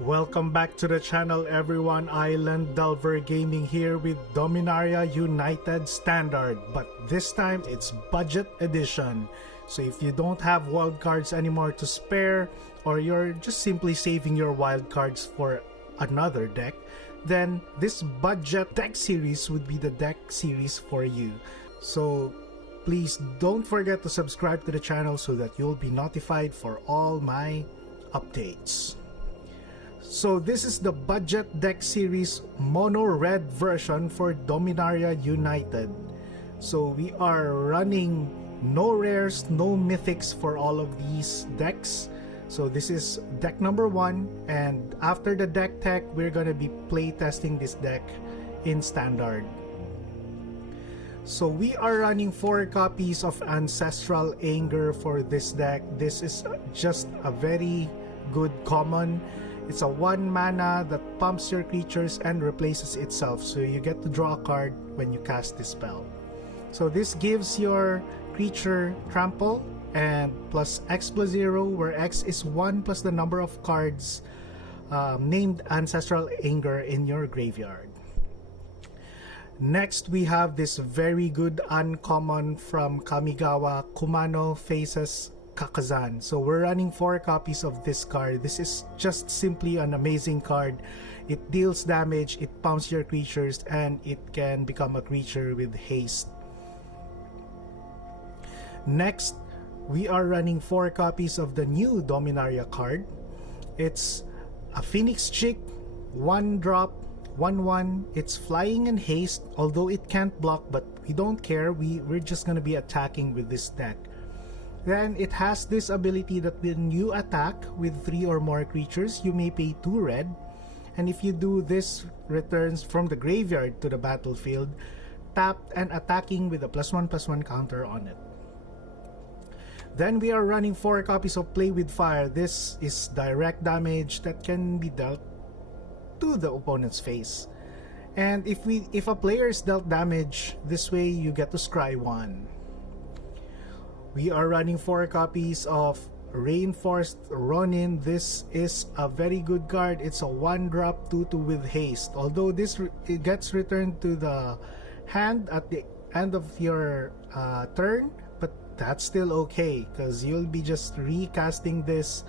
Welcome back to the channel everyone. Island Delver Gaming here with Dominaria United Standard, but this time it's budget edition. So if you don't have wild cards anymore to spare, or you're just simply saving your wild cards for another deck, then this budget deck series would be the deck series for you. So please don't forget to subscribe to the channel so that you'll be notified for all my updates. So this is the budget deck series Mono Red version for Dominaria United. So we are running no rares, no mythics for all of these decks. So this is deck number 1, and after the deck tech, we're gonna be play testing this deck in standard. So we are running 4 copies of Ancestral Anger for this deck. This is just a very good common. It's a 1 mana that pumps your creatures and replaces itself, so you get to draw a card when you cast this spell. So this gives your creature trample and plus X+0, where X is 1 plus the number of cards named Ancestral Anger in your graveyard. Next, we have this very good uncommon from Kamigawa, Kumano Faces Kakazan. So we're running 4 copies of this card. This is just simply an amazing card. It deals damage, it pumps your creatures, and it can become a creature with haste. Next, we are running 4 copies of the new Dominaria card. It's a Phoenix Chick, 1 drop, 1/1. It's flying and haste, although it can't block, but we don't care. We're just gonna be attacking with this deck. Then it has this ability that when you attack with 3 or more creatures, you may pay 2 red. And if you do this, returns from the graveyard to the battlefield, tapped and attacking with a +1/+1 counter on it. Then we are running 4 copies of Play with Fire. This is direct damage that can be dealt to the opponent's face. And if a player is dealt damage, this way you get to scry 1. We are running 4 copies of Reinforced Ronin. This is a very good card. It's a 1-drop 2/2 with haste. Although it gets returned to the hand at the end of your turn, but that's still okay because you'll be just recasting this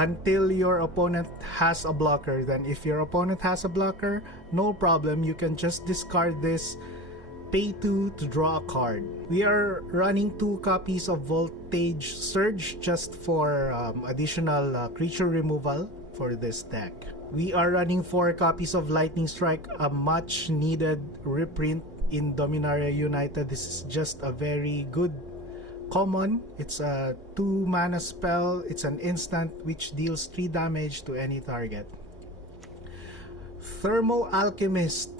until your opponent has a blocker. Then if your opponent has a blocker, no problem, you can just discard this, pay 2 to draw a card. We are running 2 copies of Voltage Surge just for additional creature removal for this deck. We are running 4 copies of Lightning Strike, a much needed reprint in Dominaria United. This is just a very good common. It's a 2 mana spell. It's an instant which deals 3 damage to any target. Thermo Alchemist,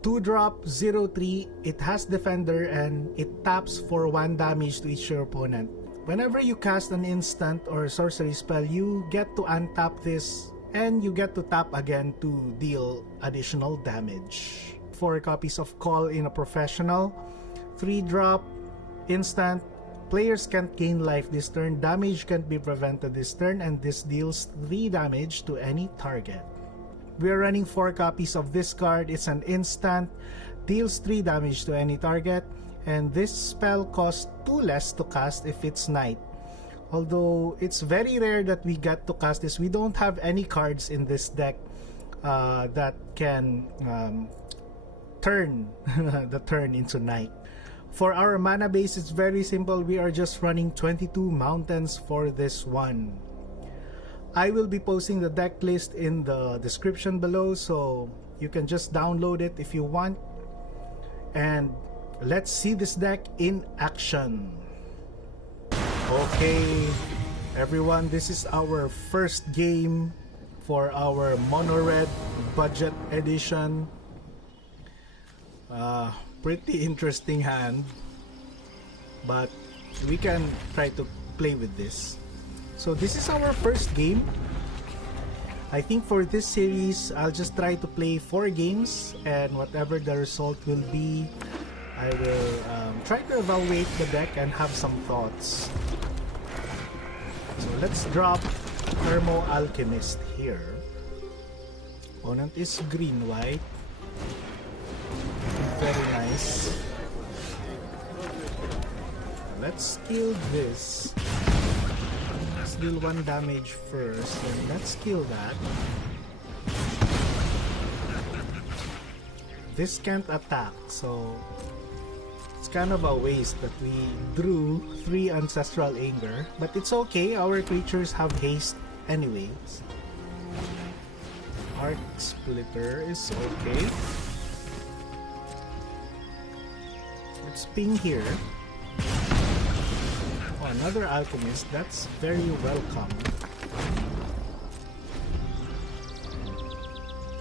2-drop 0/3. It has Defender and it taps for 1 damage to each your opponent. Whenever you cast an instant or sorcery spell, you get to untap this and you get to tap again to deal additional damage. 4 copies of Call in a Professional, 3-drop instant. Players can't gain life this turn, damage can't be prevented this turn, and this deals 3 damage to any target. We are running 4 copies of this card. It's an instant, deals 3 damage to any target, and this spell costs 2 less to cast if it's night. Although it's very rare that we get to cast this. We don't have any cards in this deck that can turn the turn into night. For our mana base, it's very simple. We are just running 22 mountains for this one. I will be posting the deck list in the description below, so you can just download it if you want. And let's see this deck in action. Okay, everyone, this is our first game for our Mono Red budget edition. Pretty interesting hand, but we can try to play with this. So this is our first game. I think for this series, I'll just try to play 4 games, and whatever the result will be, I will try to evaluate the deck and have some thoughts. So let's drop Thermo Alchemist here. Opponent is green-white. Very nice. Let's kill this. Let's deal 1 damage first, and let's kill that. This can't attack, so it's kind of a waste that we drew 3 Ancestral Anger, but it's okay, our creatures have haste anyways. Arc Splitter is okay. Let's ping here. Oh, another Alchemist, that's very welcome.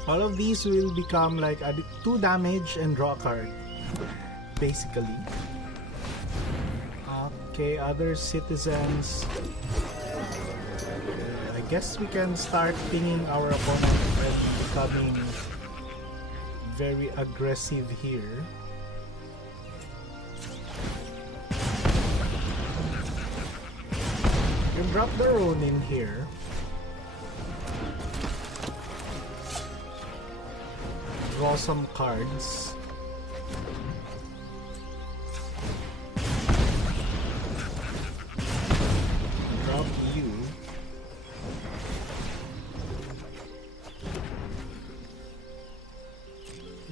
All of these will become like 2 damage and draw a card, basically. Okay, other citizens. I guess we can start pinging our opponent and becoming very aggressive here. You can drop the Ronin here. Draw some cards. Drop you.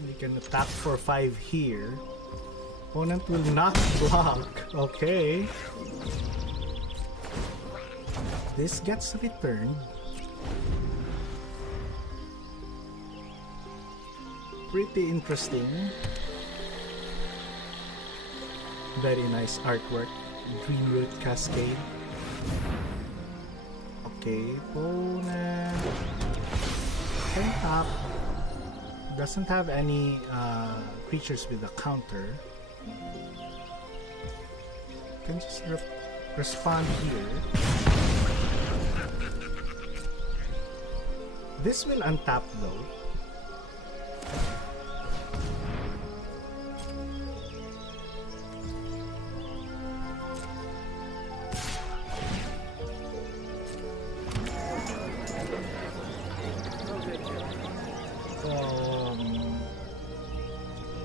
We can attack for 5 here. Opponent will not block. Okay. This gets returned. Pretty interesting. Very nice artwork. Dreamroot Cascade. Okay, opponent can tap. Doesn't have any creatures with a counter. Can just respond here. This will untap though.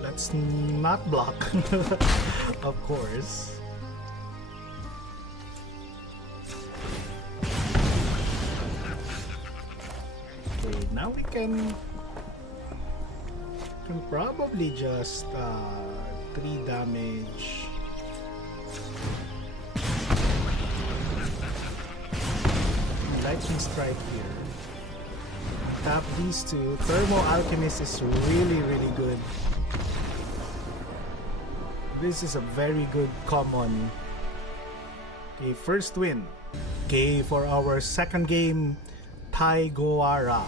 Let's not block, of course. Okay, now we can probably just 3 damage. Lightning Strike here. Tap these 2. Thermo Alchemist is really good. This is a very good common. Okay, first win. Okay, for our second game, Taigawara.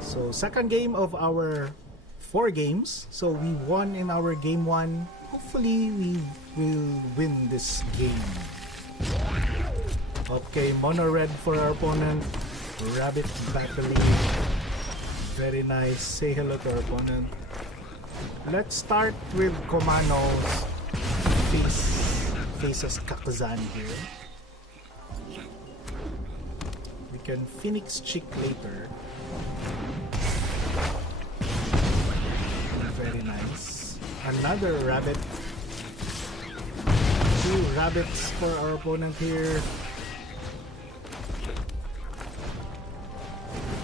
So second game of our 4 games. So we won in our game 1. Hopefully we will win this game. Okay, Mono Red for our opponent. Rabbit Battery. Very nice. Say hello to our opponent. Let's start with Komano's faces Kakazan here. We can Phoenix Chick later. Very nice. Another rabbit. 2 rabbits for our opponent here.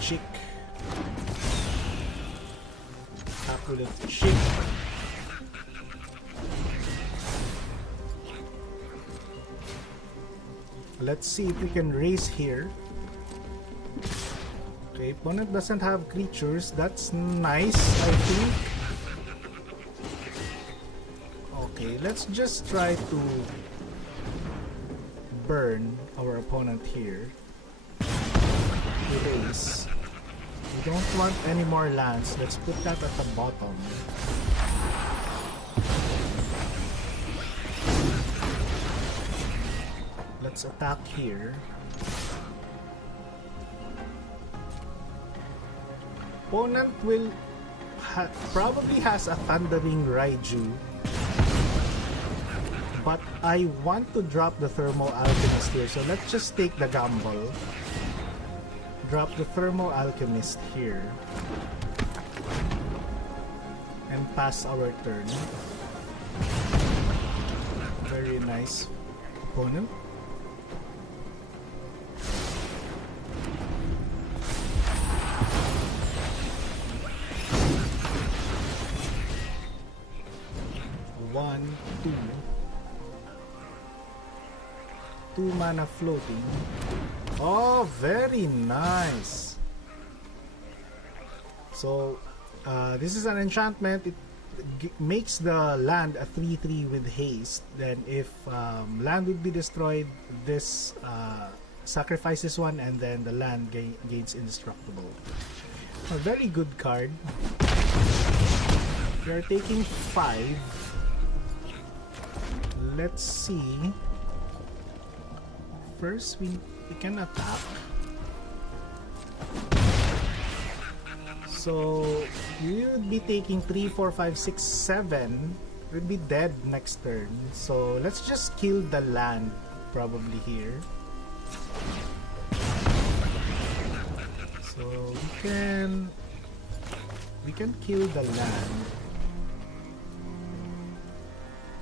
Chick. With a chick. Let's see if we can raise here. Okay, opponent doesn't have creatures. That's nice, I think. Okay, let's just try to burn our opponent here. Raise. We don't want any more lands. Let's put that at the bottom. Let's attack here. Opponent will probably has a Thundering Raiju. but I want to drop the Thermo Alchemist here, so let's just take the gamble. Drop the Thermo Alchemist here and pass our turn. Very nice opponent. One, two mana floating. Oh, very nice. So this is an enchantment. It makes the land a 3/3 with haste. Then if land would be destroyed, this sacrifices one, and then the land gains indestructible. A very good card. We are taking 5. Let's see. First, we can attack. So we would be taking 3, 4, 5, 6, 7. We'd be dead next turn. So let's just kill the land probably here. So we can kill the land.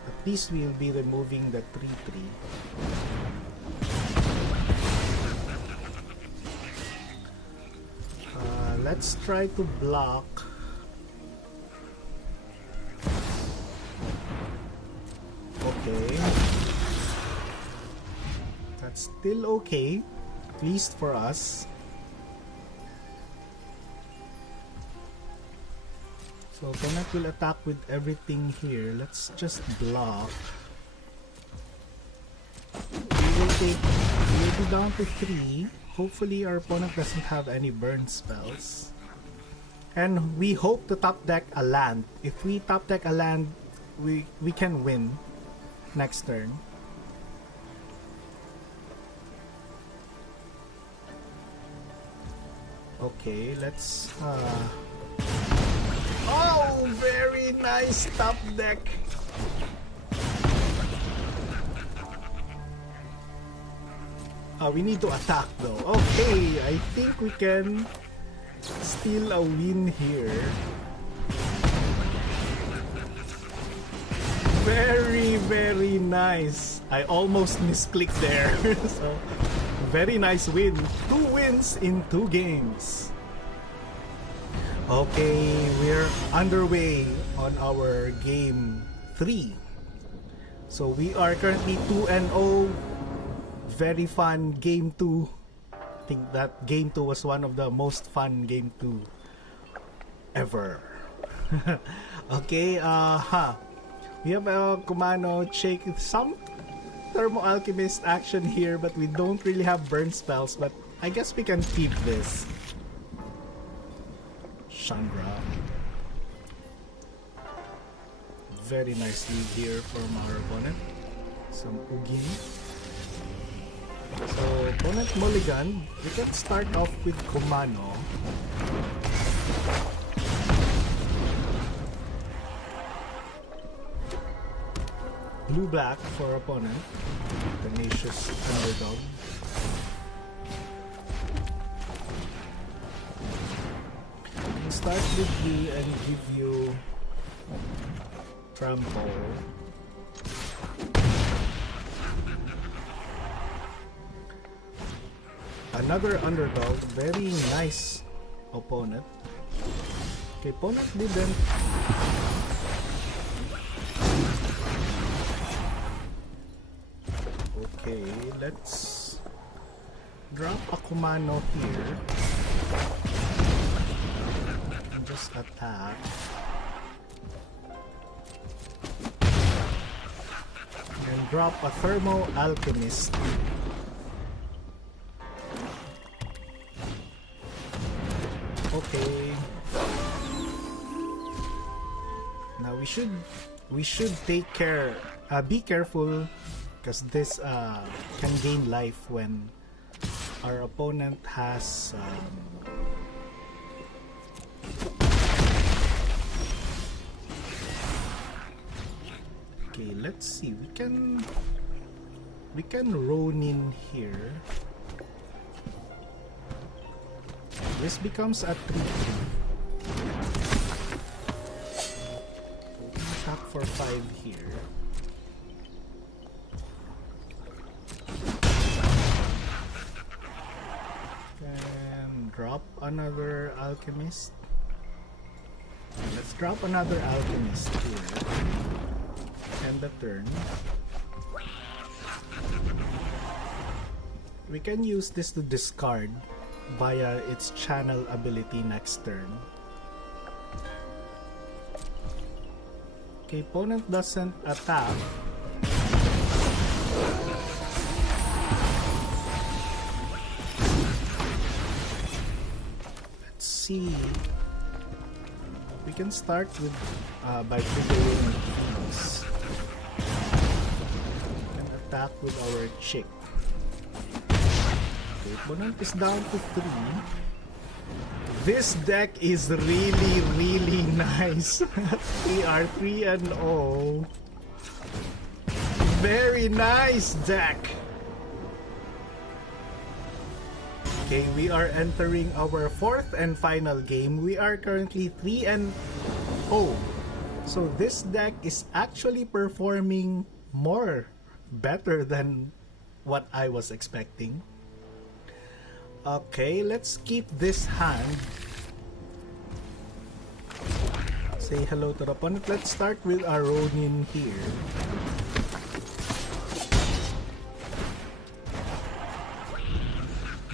At least we'll be removing the 3/3. Let's try to block. Okay. That's still okay, at least for us. So opponent will attack with everything here. Let's just block. We'll be down to 3. Hopefully our opponent doesn't have any burn spells. And we hope to top deck a land. If we top deck a land, we can win next turn. Okay, let's oh, very nice top deck. We need to attack though. Okay, I think we can steal a win here. Very, very nice. I almost misclicked there. So, very nice win. 2 wins in 2 games. Okay, we're underway on our game 3. So we are currently 2-0. Very fun game 2. I think that game 2 was one of the most fun game 2 ever. Okay, we have a Kumano check some Thermo Alchemist action here, but we don't really have burn spells, but I guess we can keep this. Chandra. Very nice lead here from our opponent. Some Ugin. So, opponent mulligan, we can start off with Kumano. Blue-black for opponent. Tenacious underdog. We start with you and give you trample. Another underdog, very nice opponent. Okay, opponent didn't. Okay, let's drop a Kumano here. And just attack. And drop a Thermo Alchemist. Okay. Now we should take care. Be careful, because this can gain life when our opponent has Okay, let's see. We can Ronin here. This becomes a 3/3. Attack for 5 here. And drop another Alchemist. Let's drop another Alchemist here. End the turn. We can use this to discard via its channel ability next turn. Okay, opponent doesn't attack. Let's see. We can start with by triggering Phoenix and attack with our chick. Okay, opponent is down to 3. This deck is really nice. We are 3-0. Very nice deck. Okay, we are entering our 4th and final game. We are currently 3-0. So this deck is actually performing better than what I was expecting. Okay, let's keep this hand. Say hello to the opponent. Let's start with our Ronin here.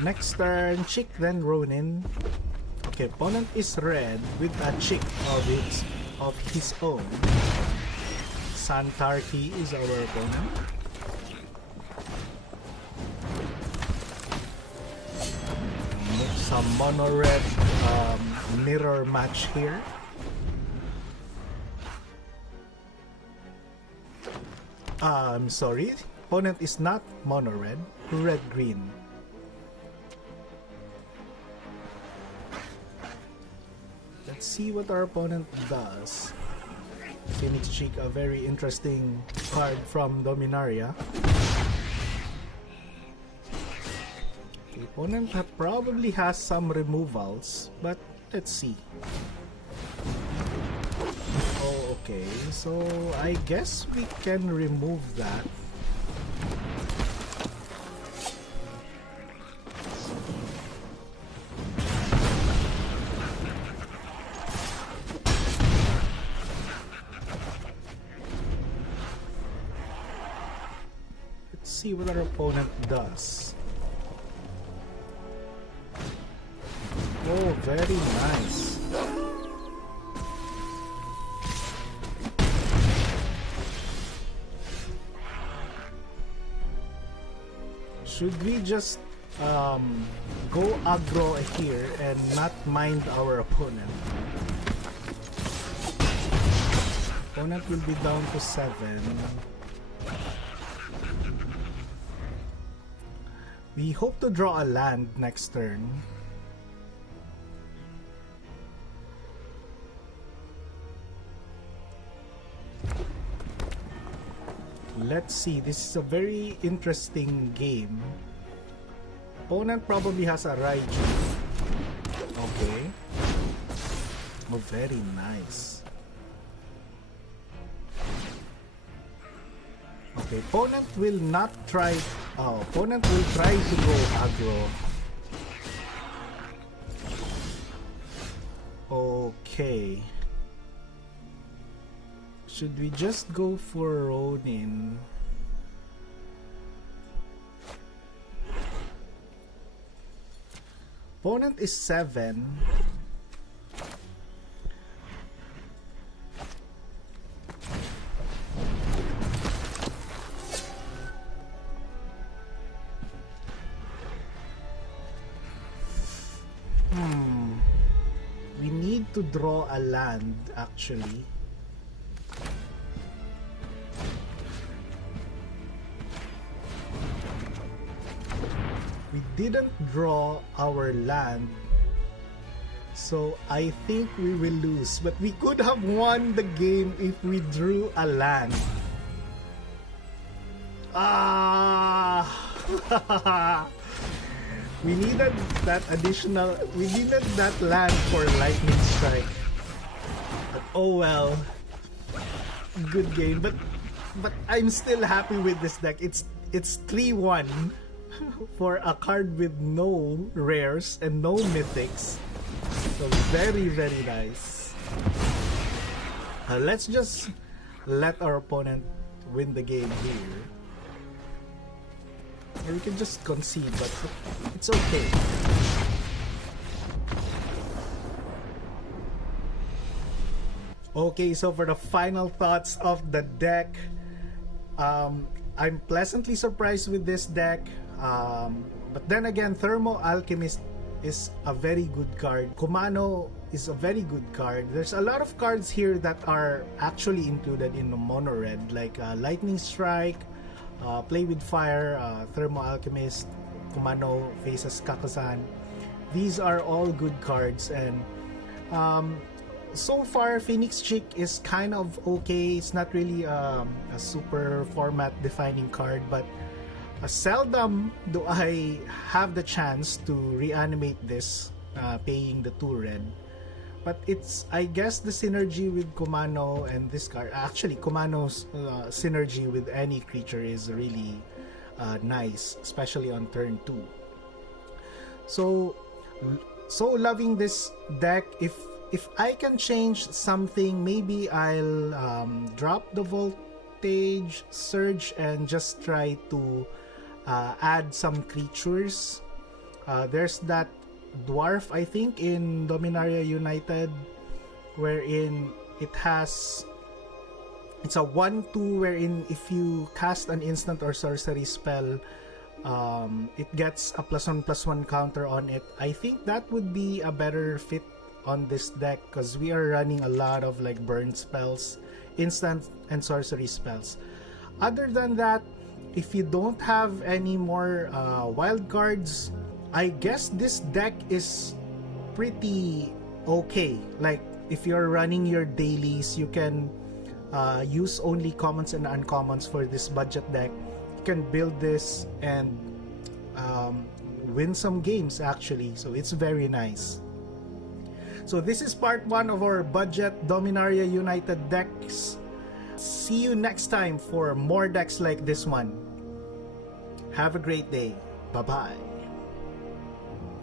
Next turn, Chick, then Ronin. Okay, opponent is red with a Chick of his own. Santarki is our opponent. Some mono red mirror match here. I'm sorry, opponent is not mono red, red green. Let's see what our opponent does. Phoenix Cheek, a very interesting card from Dominaria. The opponent probably has some removals, but let's see. Oh, okay. So I guess we can remove that. Let's see what our opponent does. Oh, very nice. Should we just go aggro here and not mind our opponent? Opponent will be down to 7. We hope to draw a land next turn. Let's see, this is a very interesting game. Opponent probably has a Raiju. Okay. Oh, very nice. Okay, opponent will not try. Oh, opponent will try to go aggro. Okay. Should we just go for Ronin? Opponent is 7. We need to draw a land actually. We didn't draw our land, so I think we will lose, but we could have won the game if we drew a land. Ah! We needed that additional... We needed that land for Lightning Strike. But oh well. Good game. But I'm still happy with this deck. It's 3-1 for a card with no rares and no mythics. So very, very nice. Let's just let our opponent win the game here. Or we can just concede, but it's okay. Okay, so for the final thoughts of the deck, I'm pleasantly surprised with this deck. But then again, Thermo Alchemist is a very good card. Kumano is a very good card. There's a lot of cards here that are actually included in the Mono Red, like Lightning Strike, Play with Fire, Thermo Alchemist, Kumano faces Kakusan. These are all good cards, and so far Phoenix Chick is kind of okay. It's not really a super format defining card, but seldom do I have the chance to reanimate this paying the 2 red. But it's, I guess, the synergy with Kumano and this card. Actually, Kumano's synergy with any creature is really nice, especially on turn 2. So loving this deck. If I can change something, maybe I'll drop the Voltage Surge and just try to add some creatures. There's that dwarf, I think, in Dominaria United, wherein it's a 1/2 wherein if you cast an instant or sorcery spell, it gets a +1/+1 counter on it. I think that would be a better fit on this deck because we are running a lot of like burn spells, instant and sorcery spells. Other than that, if you don't have any more wild cards, I guess this deck is pretty okay. Like if you're running your dailies, you can use only commons and uncommons for this budget deck. You can build this and win some games actually. So it's very nice. So this is part 1 of our budget Dominaria United decks. See you next time for more decks like this one. Have a great day. Bye-bye.